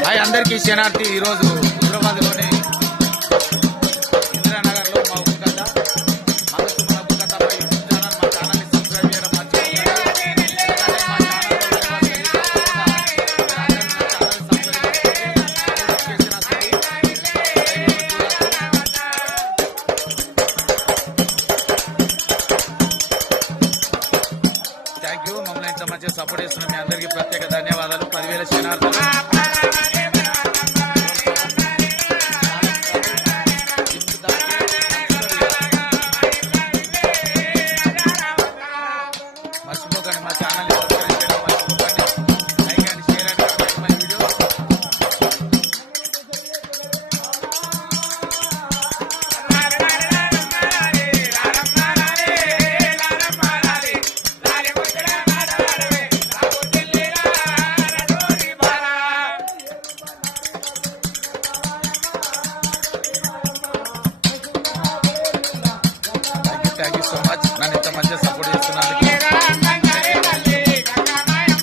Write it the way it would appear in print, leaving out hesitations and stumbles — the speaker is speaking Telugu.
హాయ్ అందరికీ శనార్థి. ఈరోజు హైదరాబాద్లోని ఇందిరానగర్ లో మా ఉప్పు కథ మనసు మన ఉప్పు కథ యూట్యూబ్ ఛానల్. మా ఛానల్ని సబ్స్క్రైబ్ చేయడం థ్యాంక్ యూ. మమ్మల్ని ఇంత మంచిగా సపోర్ట్ చేస్తున్న మీ అందరికీ ప్రత్యేక ధన్యవాదాలు. 10,000 శనార్థులు. మర్చిపోకండి మా ఛానల్ని సబ్స్క్రైబ్ చేయడం మర్చిపోకండి. Like and share and comment my video. Thank you so much.